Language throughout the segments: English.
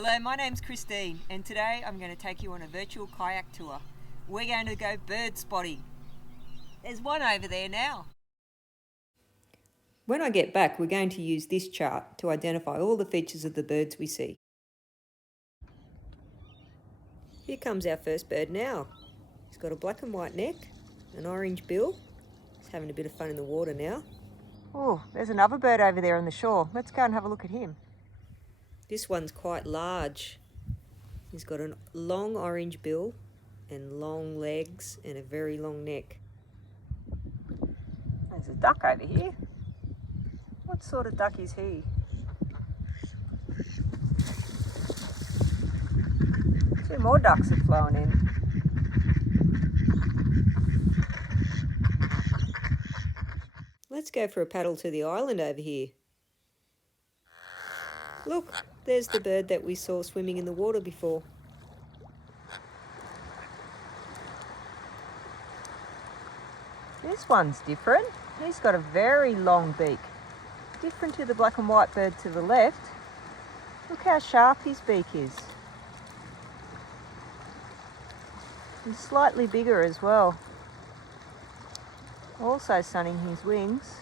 Hello, my name's Christine and today I'm going to take you on a virtual kayak tour. We're going to go bird spotting. There's one over there now. When I get back, we're going to use this chart to identify all the features of the birds we see. Here comes our first bird now. He's got a black and white neck, an orange bill. He's having a bit of fun in the water now. Oh, there's another bird over there on the shore. Let's go and have a look at him. This one's quite large. He's got a long orange bill and long legs and a very long neck. There's a duck over here. What sort of duck is he? Two more ducks have flown in. Let's go for a paddle to the island over here. Look, there's the bird that we saw swimming in the water before. This one's different. He's got a very long beak. Different to the black and white bird to the left. Look how sharp his beak is. He's slightly bigger as well. Also sunning his wings.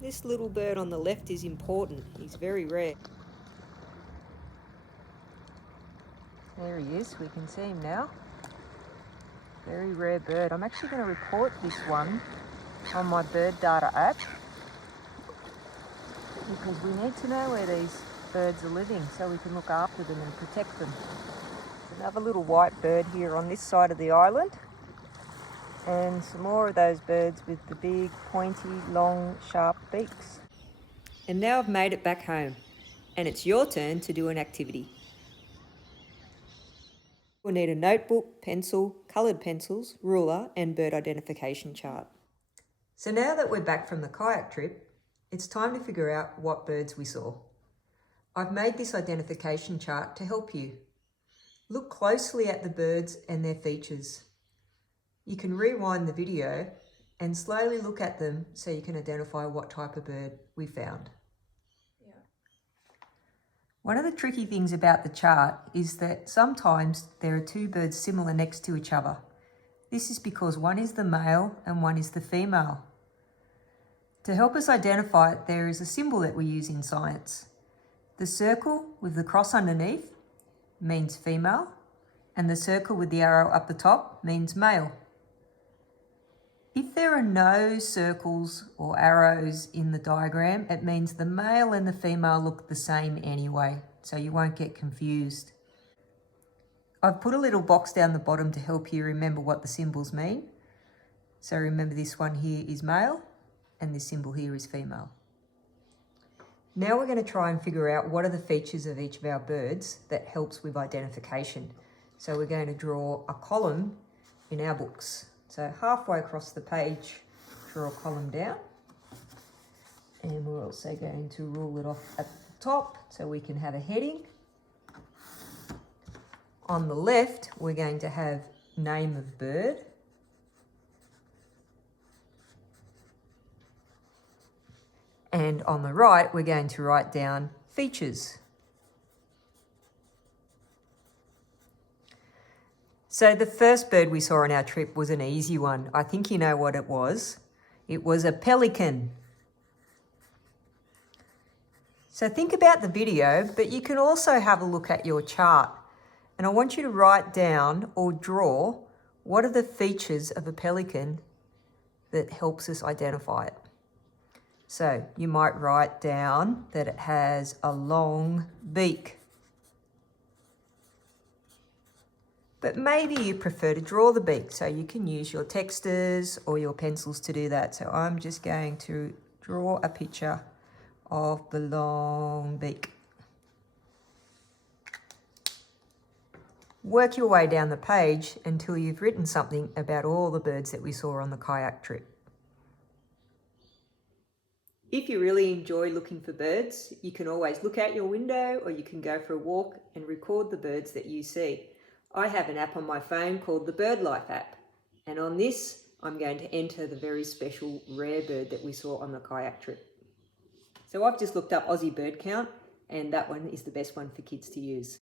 This little bird on the left is important. He's very rare. There he is, we can see him now. Very rare bird. I'm actually going to report this one on my bird data app because we need to know where these birds are living so we can look after them and protect them. Another little white bird here on this side of the island. And some more of those birds with the big, pointy, long, sharp beaks. And now I've made it back home, and it's your turn to do an activity. We'll need a notebook, pencil, coloured pencils, ruler, and bird identification chart. So now that we're back from the kayak trip, it's time to figure out what birds we saw. I've made this identification chart to help you. Look closely at the birds and their features. You can rewind the video and slowly look at them so you can identify what type of bird we found. Yeah. One of the tricky things about the chart is that sometimes there are two birds similar next to each other. This is because one is the male and one is the female. To help us identify it, there is a symbol that we use in science. The circle with the cross underneath means female, and the circle with the arrow up the top means male. If there are no circles or arrows in the diagram, it means the male and the female look the same anyway, so you won't get confused. I've put a little box down the bottom to help you remember what the symbols mean. So remember, this one here is male and this symbol here is female. Now we're going to try and figure out what are the features of each of our birds that helps with identification. So we're going to draw a column in our books. So halfway across the page, draw a column down. And we're also going to rule it off at the top so we can have a heading. On the left, we're going to have name of bird. And on the right, we're going to write down features. So the first bird we saw on our trip was an easy one. I think you know what it was. It was a pelican. So think about the video, but you can also have a look at your chart. And I want you to write down or draw what are the features of a pelican that helps us identify it. So you might write down that it has a long beak. But maybe you prefer to draw the beak, so you can use your texters or your pencils to do that. So I'm just going to draw a picture of the long beak. Work your way down the page until you've written something about all the birds that we saw on the kayak trip. If you really enjoy looking for birds, you can always look out your window or you can go for a walk and record the birds that you see. I have an app on my phone called the Bird Life app, and on this I'm going to enter the very special rare bird that we saw on the kayak trip. So I've just looked up Aussie bird count and that one is the best one for kids to use.